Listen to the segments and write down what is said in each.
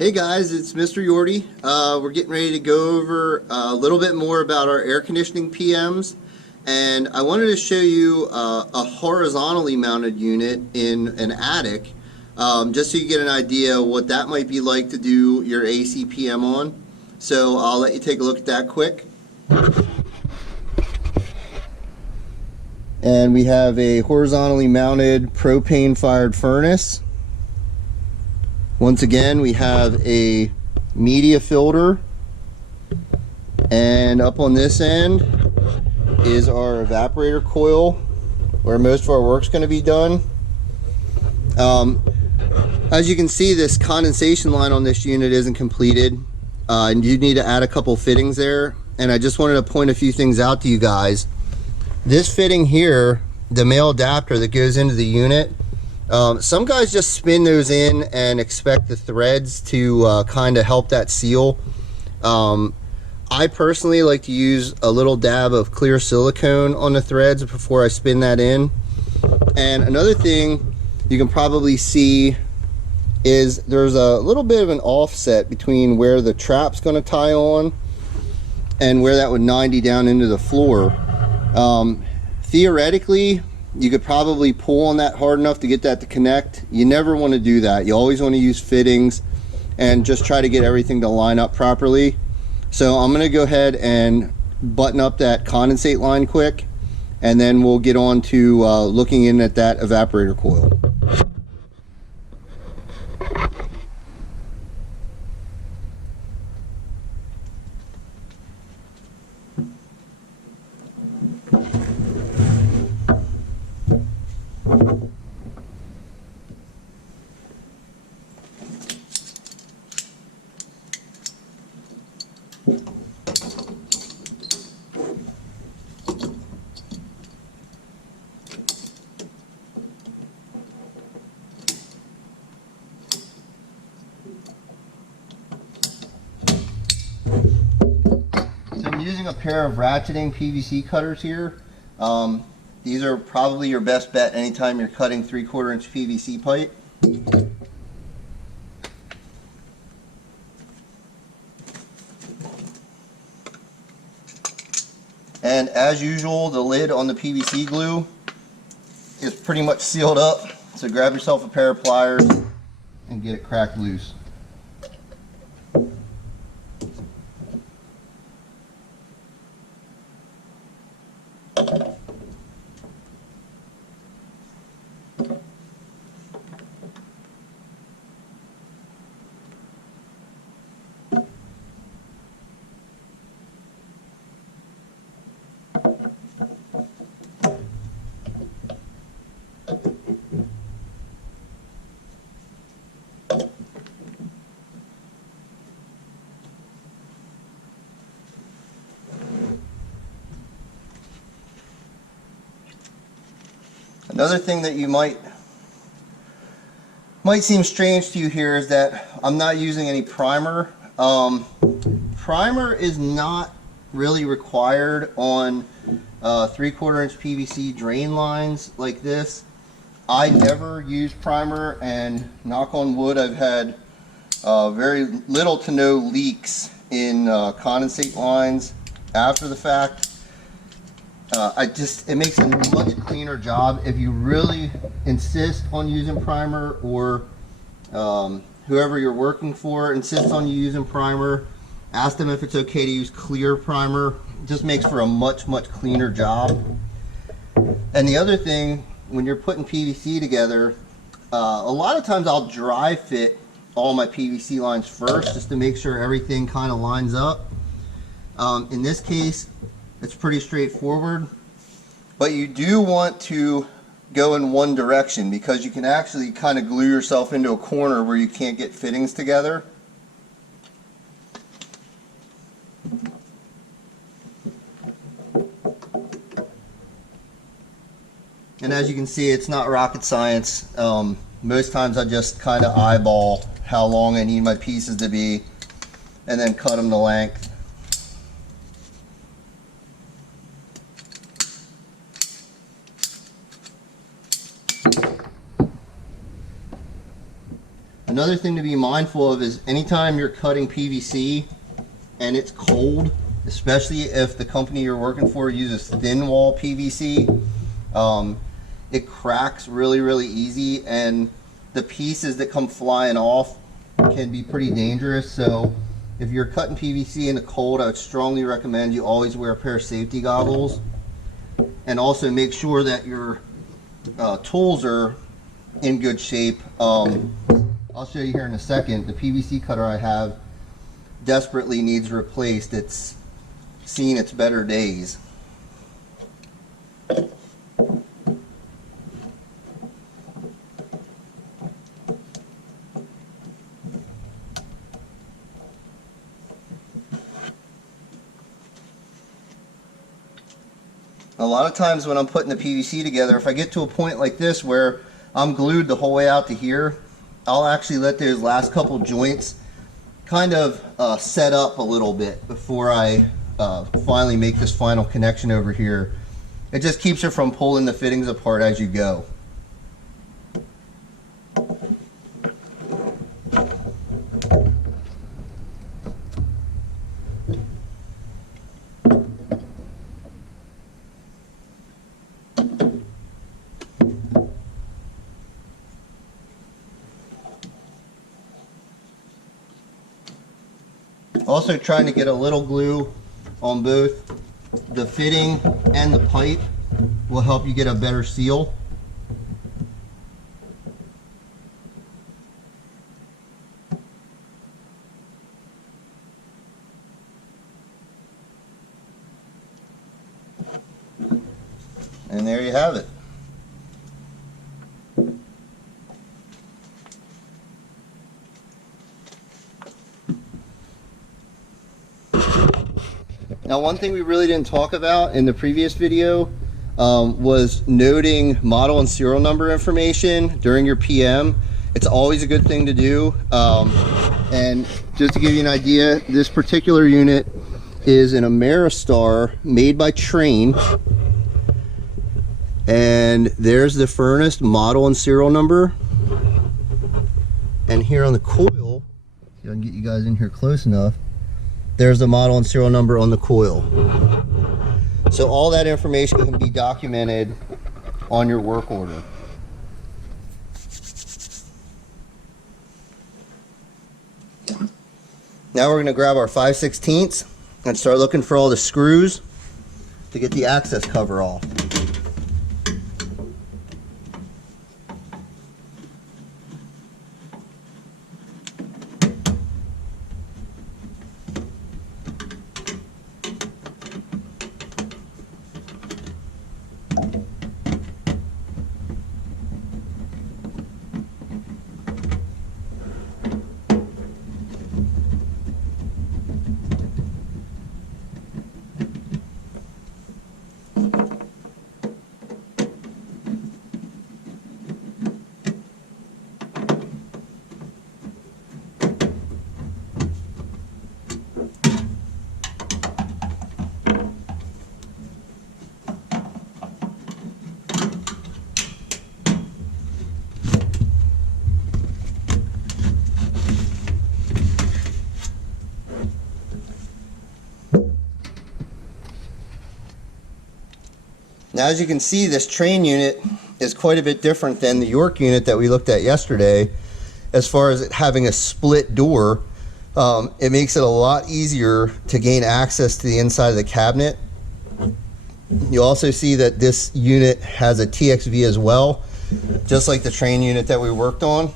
Hey guys, it's Mr. Yorty. We're getting ready to go over a little bit more about our air conditioning PMs, and I wanted to show you a horizontally mounted unit in an attic, just so you get an idea what that might be like to do your AC PM on. So I'll let you take a look at that quick. And we have a horizontally mounted propane fired furnace. Once again, we have a media filter, and up on this end is our evaporator coil where most of our work's going to be done. As you can see, this condensation line on this unit isn't completed, and you need to add a couple fittings there. And I just wanted to point a few things out to you guys. This fitting here, the male adapter that goes into the unit, some guys just spin those in and expect the threads to kind of help that seal. I personally like to use a little dab of clear silicone on the threads before I spin that in. And another thing you can probably see is there's a little bit of an offset between where the trap's going to tie on and where that would 90 down into the floor. Theoretically, you could probably pull on that hard enough to get that to connect. You never want to do that. You always want to use fittings and just try to get everything to line up properly. So I'm going to go ahead and button up that condensate line quick, and then we'll get on to looking in at that evaporator coil. So I'm using a pair of ratcheting PVC cutters here. These are probably your best bet anytime you're cutting 3/4 inch PVC pipe. And as usual, the lid on the PVC glue is pretty much sealed up. So grab yourself a pair of pliers and get it cracked loose. Another thing that you might seem strange to you here is that I'm not using any primer. Primer is not really required on 3/4 inch PVC drain lines like this. I never use primer, and knock on wood, I've had very little to no leaks in condensate lines after the fact. It makes a much cleaner job. If you really insist on using primer, or whoever you're working for insists on you using primer, ask them if it's okay to use clear primer. It just makes for a much cleaner job. And the other thing, when you're putting PVC together, a lot of times I'll dry fit all my PVC lines first, just to make sure everything kind of lines up. In this case, it's pretty straightforward, but you do want to go in one direction, because you can actually kind of glue yourself into a corner where you can't get fittings together. And as you can see, it's not rocket science. Most times I just kind of eyeball how long I need my pieces to be, and then cut them to length. Another thing to be mindful of is anytime you're cutting PVC and it's cold, especially if the company you're working for uses thin wall PVC, it cracks really easy, and the pieces that come flying off can be pretty dangerous. So if you're cutting PVC in the cold, I would strongly recommend you always wear a pair of safety goggles, and also make sure that your tools are in good shape. I'll show you here in a second. The PVC cutter I have desperately needs replaced. It's seen its better days. A lot of times when I'm putting the PVC together, if I get to a point like this where I'm glued the whole way out to here, I'll actually let those last couple joints kind of set up a little bit before I finally make this final connection over here. It just keeps it from pulling the fittings apart as you go. Also trying to get a little glue on both the fitting and the pipe will help you get a better seal. And there you have it. Now, one thing we really didn't talk about in the previous video was noting model and serial number information during your PM. It's always a good thing to do. And just to give you an idea, this particular unit is an Ameristar made by Train. And there's the furnace model and serial number. And here on the coil, if I can get you guys in here close enough, there's the model and serial number on the coil. So all that information can be documented on your work order. Now we're going to grab our 5/16 and start looking for all the screws to get the access cover off. Now, as you can see, this Train unit is quite a bit different than the York unit that we looked at yesterday. As far as it having a split door, it makes it a lot easier to gain access to the inside of the cabinet. You also see that this unit has a TXV as well, just like the Train unit that we worked on.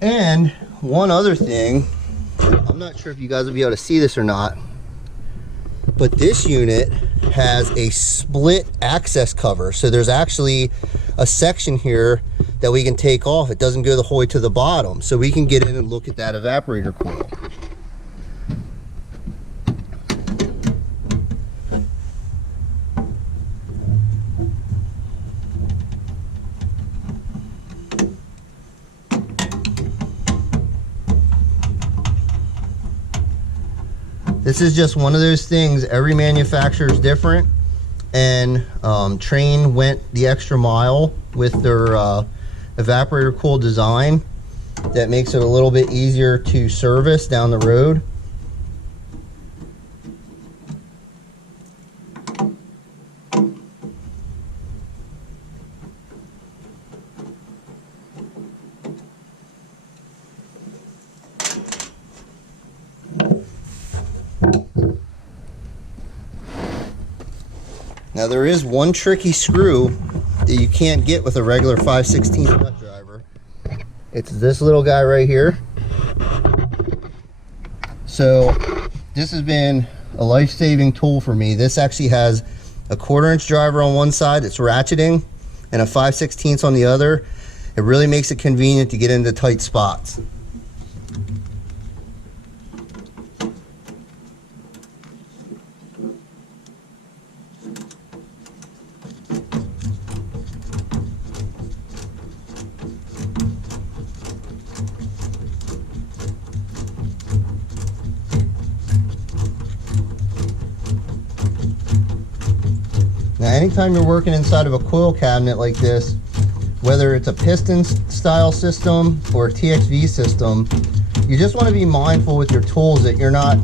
And one other thing, I'm not sure if you guys will be able to see this or not, but this unit has a split access cover. So there's actually a section here that we can take off. It doesn't go the whole way to the bottom. So we can get in and look at that evaporator coil. This is just one of those things. Every manufacturer is different, and Train went the extra mile with their evaporator coil design that makes it a little bit easier to service down the road. Now there is one tricky screw that you can't get with a regular 5/16 nut driver. It's this little guy right here. So this has been a life-saving tool for me. This actually has a 1/4 inch driver on one side that's ratcheting and a 5/16 on the other. It really makes it convenient to get into tight spots. Now anytime you're working inside of a coil cabinet like this, whether it's a piston style system or a TXV system, you just want to be mindful with your tools that you're not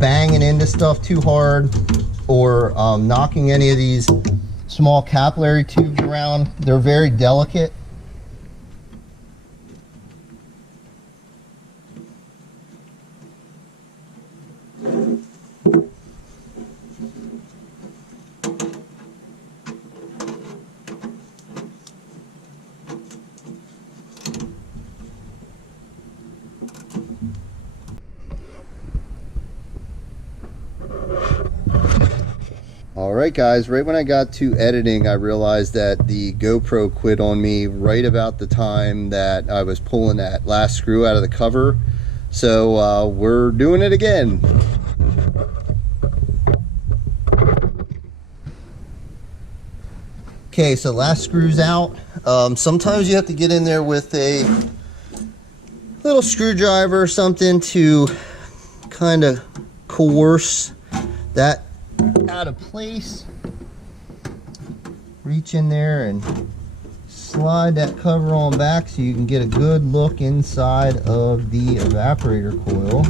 banging into stuff too hard or knocking any of these small capillary tubes around. They're very delicate. Alright guys, right when I got to editing, I realized that the GoPro quit on me right about the time that I was pulling that last screw out of the cover. So we're doing it again. Okay, so last screw's out. Sometimes you have to get in there with a little screwdriver or something to kind of coerce that out of place. Reach in there and slide that cover on back so you can get a good look inside of the evaporator coil.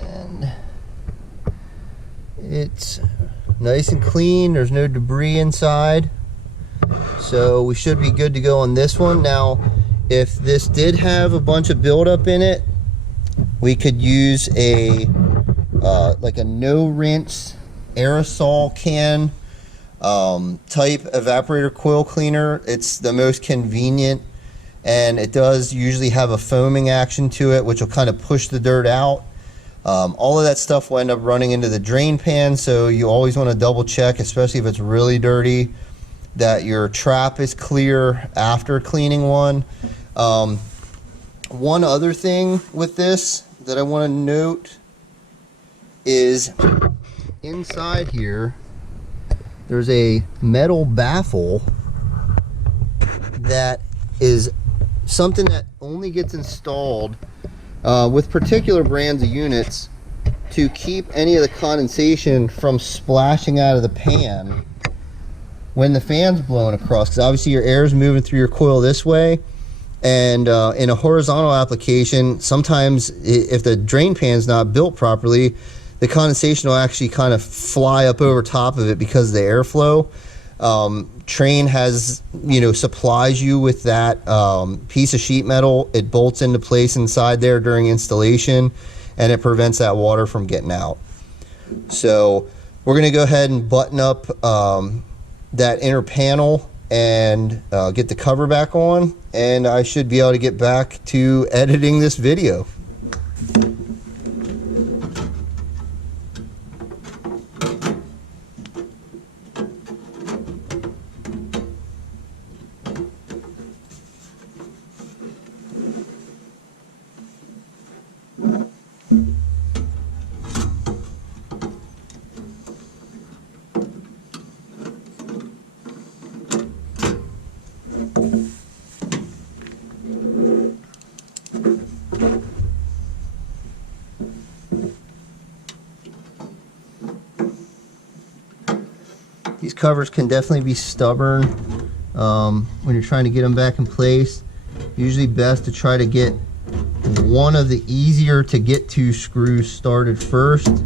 And it's nice and clean, there's no debris inside. So we should be good to go on this one. Now, if this did have a bunch of buildup in it, we could use a like a no rinse aerosol can type evaporator coil cleaner. It's the most convenient, and it does usually have a foaming action to it, which will kind of push the dirt out. All of that stuff will end up running into the drain pan, so you always want to double check, especially if it's really dirty, that your trap is clear after cleaning one. One other thing with this that I want to note is inside here there's a metal baffle that is something that only gets installed with particular brands of units to keep any of the condensation from splashing out of the pan when the fan's blowing across, because obviously your air is moving through your coil this way, and in a horizontal application, sometimes if the drain pan's not built properly, the condensation will actually kind of fly up over top of it because of the airflow. Trane has, supplies you with that piece of sheet metal. It bolts into place inside there during installation, and it prevents that water from getting out. So we're going to go ahead and button up that inner panel and get the cover back on, and I should be able to get back to editing this video. These covers can definitely be stubborn when you're trying to get them back in place. Usually best to try to get one of the easier to get to screws started first,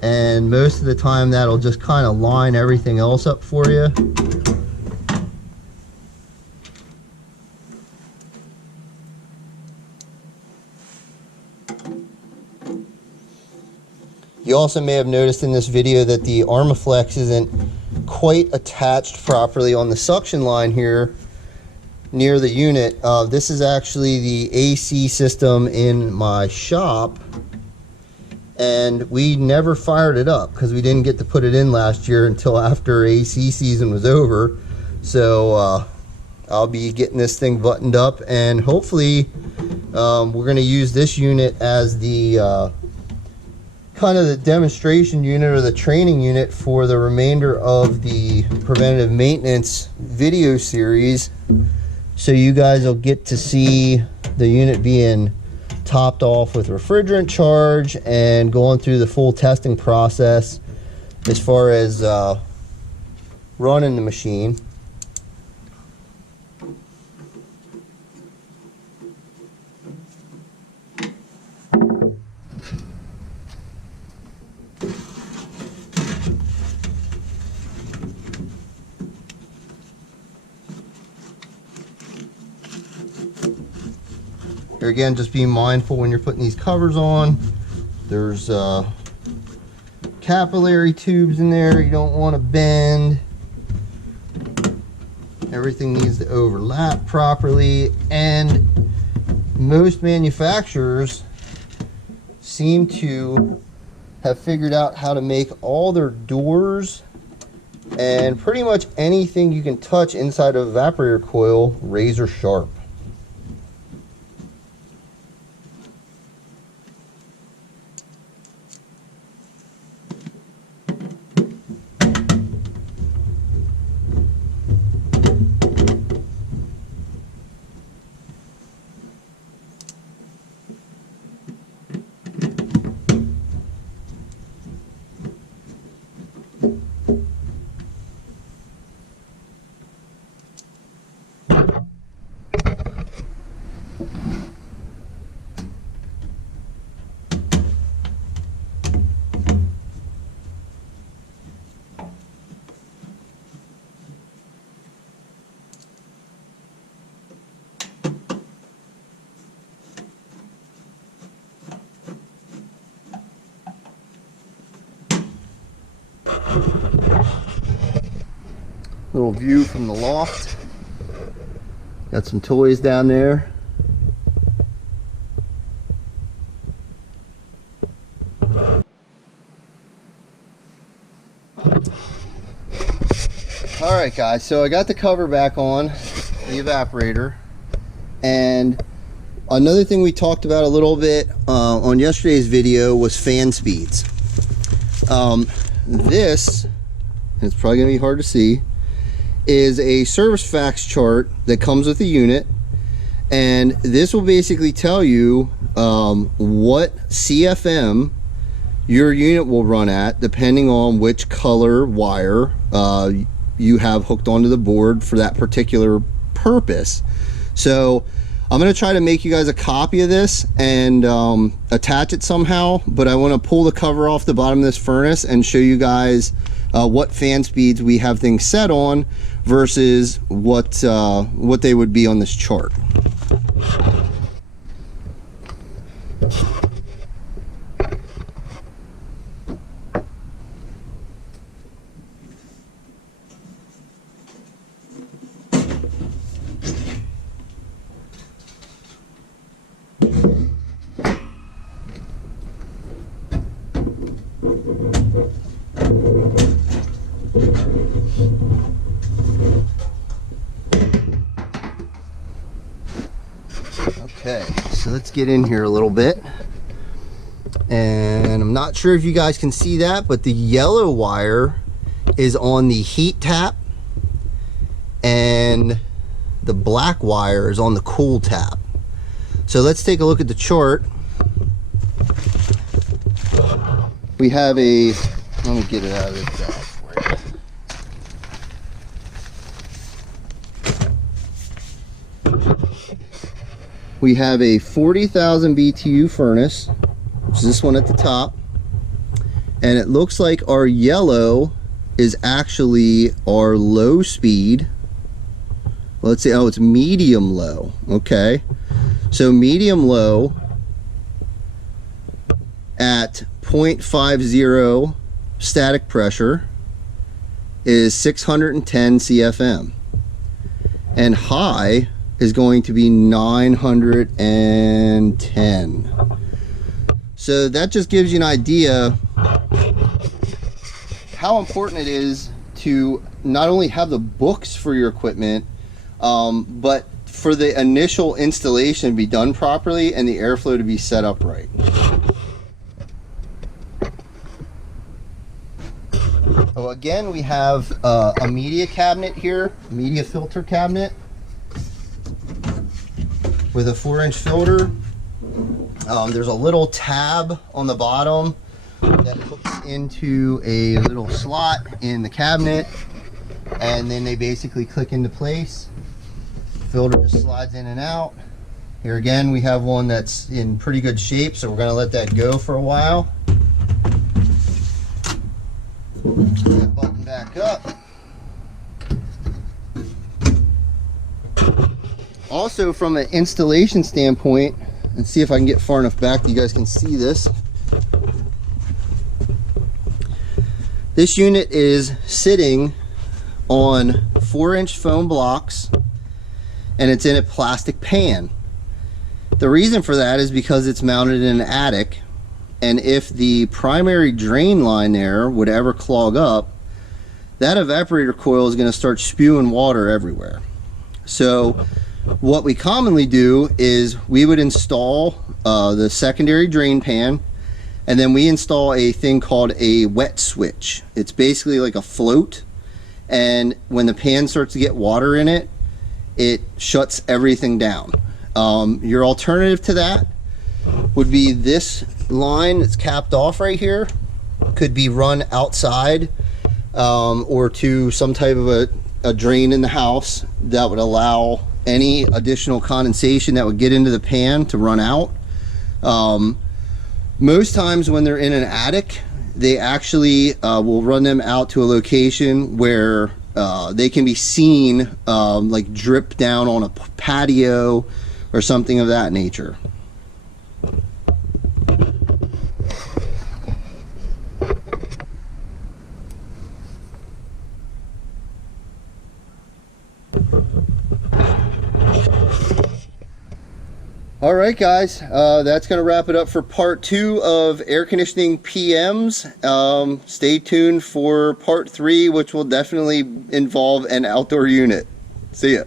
and most of the time that'll just kind of line everything else up for you. You also may have noticed in this video that the Armaflex isn't quite attached properly on the suction line here near the unit. This is actually the AC system in my shop, and we never fired it up because we didn't get to put it in last year until after AC season was over. So I'll be getting this thing buttoned up, and hopefully we're going to use this unit as the kind of the demonstration unit or the training unit for the remainder of the preventative maintenance video series, so you guys will get to see the unit being topped off with refrigerant charge and going through the full testing process as far as running the machine. Here again, just be mindful when you're putting these covers on. There's capillary tubes in there you don't want to bend. Everything needs to overlap properly, and most manufacturers seem to have figured out how to make all their doors and pretty much anything you can touch inside of a evaporator coil razor sharp. Little view from the loft. Got some toys down there. Alright guys, so I got the cover back on the evaporator, and another thing we talked about a little bit on yesterday's video was fan speeds. This, it's probably going to be hard to see, is a service facts chart that comes with the unit, and this will basically tell you what CFM your unit will run at depending on which color wire you have hooked onto the board for that particular purpose. So I'm going to try to make you guys a copy of this and attach it somehow, but I want to pull the cover off the bottom of this furnace and show you guys what fan speeds we have things set on versus what they would be on this chart. Okay, so let's get in here a little bit, and I'm not sure if you guys can see that, but the yellow wire is on the heat tap and the black wire is on the cool tap. So let's take a look at the chart. We have a, let me get it out of this bag for you. we have a 40,000 BTU furnace, which is this one at the top. And it looks like our yellow is actually our low speed. Let's see, oh, it's medium low. Okay. So medium low at 0.50 static pressure is 610 CFM. And high is going to be 910. So that just gives you an idea how important it is to not only have the books for your equipment, but for the initial installation to be done properly and the airflow to be set up right. So again, we have a media cabinet here, media filter cabinet with a 4-inch filter. There's a little tab on the bottom that hooks into a little slot in the cabinet, and then they basically click into place. Filter just slides in and out. Here again, we have one that's in pretty good shape, so we're going to let that go for a while. Put that button back up. Also, from an installation standpoint, let's see if I can get far enough back that you guys can see this. This unit is sitting on 4-inch foam blocks, and it's in a plastic pan. The reason for that is because it's mounted in an attic, and if the primary drain line there would ever clog up, that evaporator coil is going to start spewing water everywhere. So what we commonly do is we would install the secondary drain pan, and then we install a thing called a wet switch. It's basically like a float, and when the pan starts to get water in it, it shuts everything down. Your alternative to that would be this line that's capped off right here. Could be run outside or to some type of a drain in the house that would allow any additional condensation that would get into the pan to run out. Most times when they're in an attic, they actually will run them out to a location where they can be seen, like drip down on a patio or something of that nature. All right, guys, that's going to wrap it up for part 2 of air conditioning PMs. Stay tuned for part 3, which will definitely involve an outdoor unit. See ya.